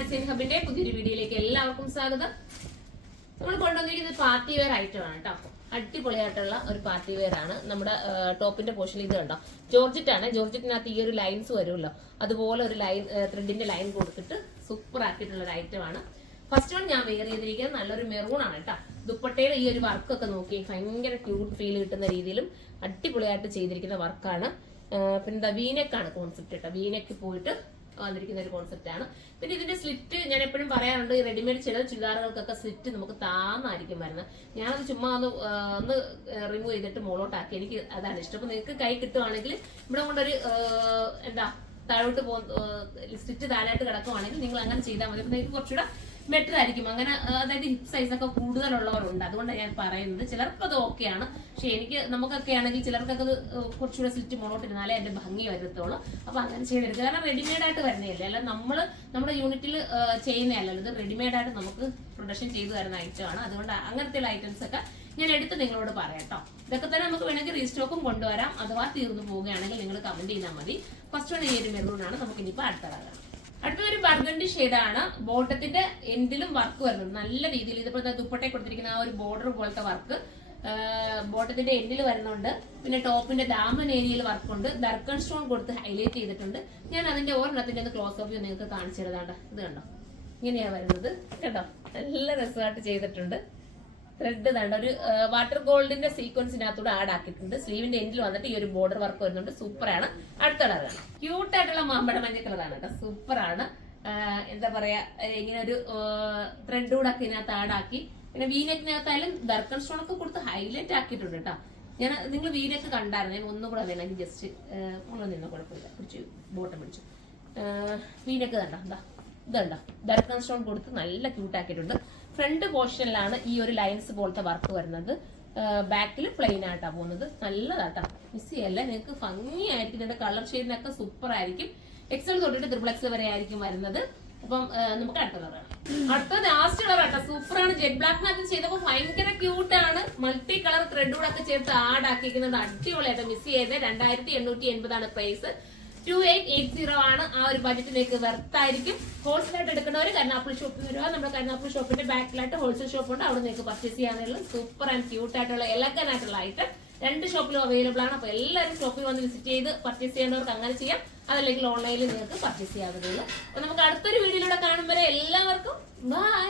Design ഹബിന്റെ പുതിയൊരു വീഡിയോയിലേക്ക് എല്ലാവർക്കും സ്വാഗതം. നമ്മൾ കൊണ്ടുവന്നിരിക്കുന്നത് പാർട്ടി വെയർ ഐറ്റം ആണ് കേട്ടോ. അടിപൊളിയായിട്ടുള്ള ഒരു പാർട്ടി വെയർ ആണ്. നമ്മുടെ ടോപ്പിന്റെ പോർഷനിൽ ഇത് കണ്ടോ, ജോർജറ്റ് ആണ്. ജോർജറ്റിനകത്ത് ഈ ഒരു ലൈൻസ് വരുമല്ലോ, അതുപോലെ ഒരു ലൈൻ ത്രെഡിന്റെ ലൈൻ കൊടുത്തിട്ട് സൂപ്പർ ആക്കിയിട്ടുള്ള ഒരു ഐറ്റം ആണ്. ഫസ്റ്റ് വൺ ഞാൻ വെയർ ചെയ്തിരിക്കുന്നത് നല്ലൊരു മെറൂൺ ആണ് കേട്ടോ. ദുപ്പട്ടയുടെ ഈ ഒരു വർക്കൊക്കെ നോക്കി ഭയങ്കര ക്യൂട്ട് ഫീൽ കിട്ടുന്ന രീതിയിലും അടിപൊളിയായിട്ട് ചെയ്തിരിക്കുന്ന വർക്കാണ്. പിന്നെ വീനെക്കാണ് കോൺസെപ്റ്റ് കേട്ടോ. വീനെക്ക് പോയിട്ട് വന്നിരിക്കുന്ന ഒരു കോൺസെപ്റ്റ് ആണ്. പിന്നെ ഇതിന്റെ സ്ലിറ്റ് ഞാൻ എപ്പോഴും പറയാറുണ്ട്, ഈ റെഡിമെയ്ഡ് ചില ചുരിദാറുകൾക്കൊക്കെ സ്ലിറ്റ് നമുക്ക് താന്നായിരിക്കും വരുന്നത്. ഞാനത് ചുമ്മാ ഒന്ന് റിമൂവ് ചെയ്തിട്ട് മുകളോട്ടാക്കി. എനിക്ക് അതാണ് ഇഷ്ടം. അപ്പൊ നിങ്ങൾക്ക് കൈ കിട്ടുവാണെങ്കിൽ ഇവിടെ കൊണ്ടൊരു താഴോട്ട് സ്ലിറ്റ് താഴായിട്ട് കിടക്കുവാണെങ്കിൽ നിങ്ങൾ അങ്ങനെ ചെയ്താൽ മതി. നിങ്ങൾക്ക് കുറച്ചുകൂടെ ബെറ്റർ ആയിരിക്കും. അങ്ങനെ അതായത് ഹിപ്പ് സൈസ് ഒക്കെ കൂടുതലുള്ളവരുണ്ട്, അതുകൊണ്ടാണ് ഞാൻ പറയുന്നത്. ചിലർക്കത് ഓക്കെയാണ്, പക്ഷെ നമുക്കൊക്കെ ആണെങ്കിൽ ചിലർക്കൊക്കെ അത് കുറച്ചുകൂടെ സ്ലിറ്റ് മുന്നോട്ടിരുന്നാലേ അതിന്റെ ഭംഗി വരത്തുള്ളൂ. അപ്പൊ അങ്ങനെ ചെയ്തെടുക്കുക. കാരണം റെഡിമെയ്ഡ് ആയിട്ട് വരുന്നതല്ലേ, അല്ല നമ്മുടെ യൂണിറ്റിൽ ചെയ്യുന്നതല്ലല്ലോ. ഇത് റെഡിമെയ്ഡ് ആയിട്ട് നമുക്ക് പ്രൊഡക്ഷൻ ചെയ്തു തരുന്ന ഐറ്റം ആണ്. അതുകൊണ്ട് അങ്ങനത്തെയുള്ള ഐറ്റംസ് ഒക്കെ ഞാൻ എടുത്ത് നിങ്ങളോട് പറയാം കേട്ടോ. ഇതൊക്കെ തന്നെ നമുക്ക് വേണമെങ്കിൽ റീസ്റ്റോക്കും കൊണ്ടുവരാം. അഥവാ തീർന്നു പോവുകയാണെങ്കിൽ നിങ്ങൾ കമന്റ് ചെയ്താൽ മതി. ഫസ്റ്റ് വൺ ഈ ഒരു മെറൂൺ ആണ്. നമുക്ക് ഇനിയിപ്പോൾ അടുത്തതാണ്. അടുത്തൊരു ബർഗണ്ടി ഷെയ്ഡാണ്. ബോട്ടത്തിന്റെ എൻഡിലും വർക്ക് വരുന്നത് നല്ല രീതിയിൽ. ഇതിപ്പോ ദുപ്പട്ടയെ കൊടുത്തിരിക്കുന്ന ആ ഒരു ബോർഡർ പോലത്തെ വർക്ക് ബോട്ടത്തിന്റെ എൻഡിൽ വരുന്നുണ്ട്. പിന്നെ ടോപ്പിന്റെ ദാമൻ ഏരിയയിൽ വർക്കുണ്ട്. ദർക്കൺ സ്റ്റോൺ കൊടുത്ത് ഹൈലൈറ്റ് ചെയ്തിട്ടുണ്ട്. ഞാൻ അതിന്റെ ഒരെണ്ണത്തിന്റെ ഒന്ന് ക്ലോസ് അപ്പ് നിങ്ങൾക്ക് കാണിച്ചു തരുന്നുണ്ട്. ഇത് കണ്ടോ, ഇങ്ങനെയാ വരുന്നത് കേട്ടോ. നല്ല രസമായിട്ട് ചെയ്തിട്ടുണ്ട്. ത്രെഡ് തണ്ട ഒരു വാട്ടർ ഗോൾഡിന്റെ സീക്വൻസിനകത്തൂടെ ആഡ് ആക്കിയിട്ടുണ്ട്. സ്ലീവിന്റെ എൻഡിൽ വന്നിട്ട് ഈ ഒരു ബോർഡർ വർക്ക് വരുന്നുണ്ട്. സൂപ്പറാണ്. അടുത്ത കളറാണ് ക്യൂട്ടായിട്ടുള്ള മാമ്പഴ മഞ്ഞ കളറാണ് കേട്ടോ. സൂപ്പറാണ്. എന്താ പറയാ, ഇങ്ങനെ ഒരു ത്രെഡ് കൂടെ ഒക്കെ ഇതിനകത്ത് ആഡ് ആക്കി. പിന്നെ വീനെക്കിനകത്തായാലും ദർക്കൺ സ്റ്റോൺ ഒക്കെ കൊടുത്ത് ഹൈലൈറ്റ് ആക്കിയിട്ടുണ്ട് കേട്ടോ. നിങ്ങൾ വീനെക്ക് കണ്ടായിരുന്നു. ഞാൻ ഒന്നും കൂടെ വേണമെങ്കിൽ ജസ്റ്റ് മുകളിൽ നിന്ന് കുഴപ്പമില്ല, പിടിച്ചു ബോട്ടം പിടിച്ചു. വീനെക്ക് കണ്ടോ, ഇതുണ്ടോ, ദർക്കൺ സ്റ്റോൺ കൊടുത്ത് നല്ല ക്യൂട്ട് ആക്കിയിട്ടുണ്ട്. ഫ്രണ്ട് പോർഷനിലാണ് ഈ ഒരു ലൈൻസ് പോലത്തെ വർക്ക് വരുന്നത്. ബാക്കിൽ പ്ലെയിൻ ആയിട്ടാ പോകുന്നത്. നല്ലതാട്ടാ, മിസ് ചെയ്യല്ല. നിങ്ങൾക്ക് ഭംഗിയായിരിക്കും. ഇതിന്റെ കളർ ഷെയ്ഡിനൊക്കെ സൂപ്പർ ആയിരിക്കും. എക്സൽ തൊട്ടിട്ട് ട്രിപ്ലക്സ് വരെ ആയിരിക്കും വരുന്നത്. അപ്പം നമുക്ക് അടുത്ത കളറാണ്. അടുത്ത ലാസ്റ്റ് കളറാട്ടോ. സൂപ്പറാണ്. ജെറ്റ് ബ്ലാക്കിനകത്ത് ചെയ്തപ്പോൾ ഭയങ്കര ക്യൂട്ടാണ്. മൾട്ടി കളർ ത്രെഡുകൂടെ ഒക്കെ ചേർത്ത് ആഡ് ആക്കിയിരിക്കുന്നത് അടിപൊളിയായിട്ട്. മിസ് ചെയ്ത് 2880 പ്രൈസ്. 2880 ആണ്. ആ ഒരു ബജറ്റിലേക്ക് വെർത്തായിരിക്കും. ഹോൾസെയിലായിട്ട് എടുക്കുന്നവർ കരുനാഗപ്പള്ളി ഷോപ്പിൽ വരിക. നമ്മുടെ കരുനാഗപ്പള്ളി ഷോപ്പിന്റെ ബാക്കിലായിട്ട് ഹോൾസെയിൽ ഷോപ്പ് ഉണ്ട്. അവിടെ നിങ്ങൾക്ക് പർച്ചേസ് ചെയ്യാനുള്ള സൂപ്പർ ആൻഡ് ക്യൂട്ട് ആയിട്ടുള്ള എലഗൻ ആയിട്ടുള്ള ഐറ്റം 2 ഷോപ്പിലും അവൈലബിൾ ആണ്. അപ്പൊ എല്ലാവരും ഷോപ്പിൽ വന്ന് വിസിറ്റ് ചെയ്ത് പർച്ചേസ് ചെയ്യേണ്ടവർക്ക് അങ്ങനെ ചെയ്യാം. അതല്ലെങ്കിൽ ഓൺലൈനിൽ നിങ്ങൾക്ക് പർച്ചേസ് ചെയ്യാവുന്നതേ ഉള്ളൂ. അപ്പൊ നമുക്ക് അടുത്തൊരു വീഡിയോയിലൂടെ കാണും വരെ എല്ലാവർക്കും ബൈ.